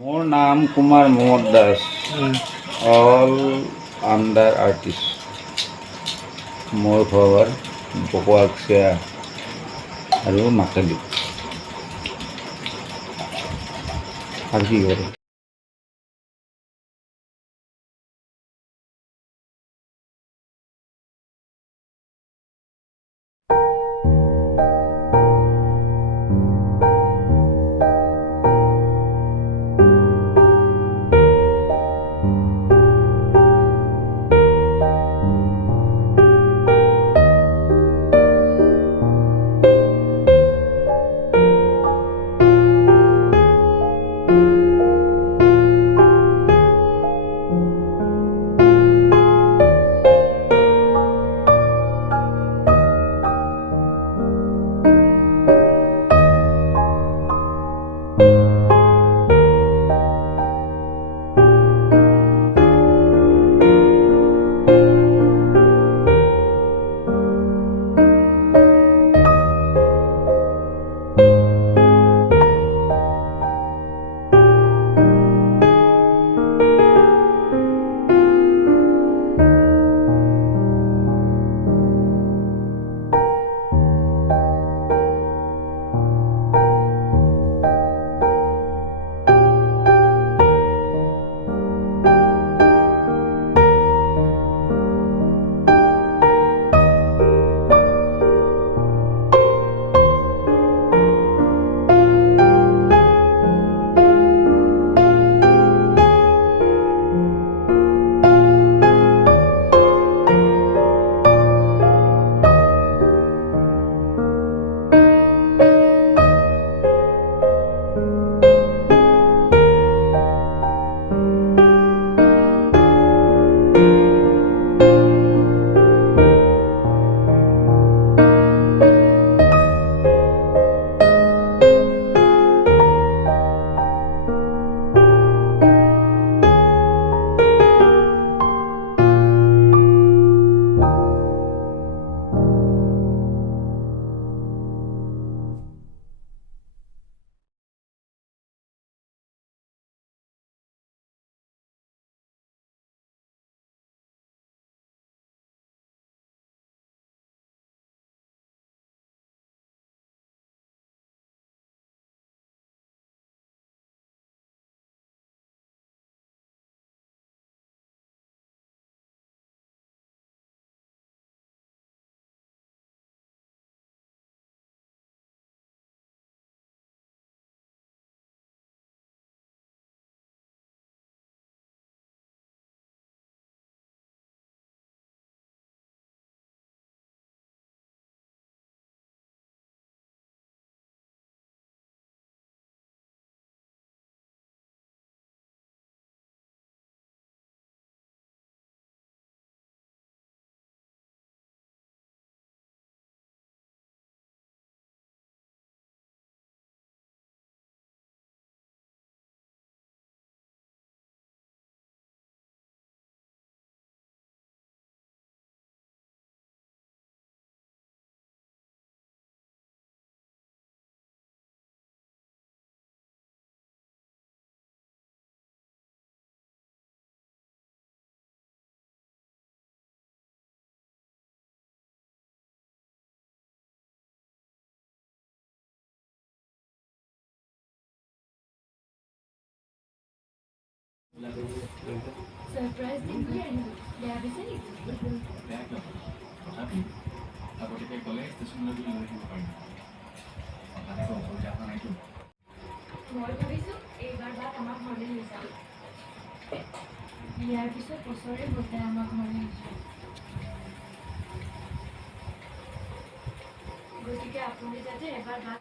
মোৰ নাম Kumar Mohammad Das, all under artist. মোৰ ঘৰ বকোৱাকচিয়া আৰু মাকালি। আৰু কি কৰে? Surprise দিবি বেয়া বেছি আগতীয়াকৈ ক'লে ষ্টেচনলৈ লৈ আহিব পাৰিম কথাটো অসুবিধা হোৱা নাইতো মই ভাবিছোঁ এইবাৰ বাদ আমাৰ ঘৰলৈ লৈ যাম ইয়াৰ পিছত বছৰে বছৰে আমাৰ ঘৰলৈ আহিছোঁ গতিকে আপুনি যাতে এবাৰ বাদ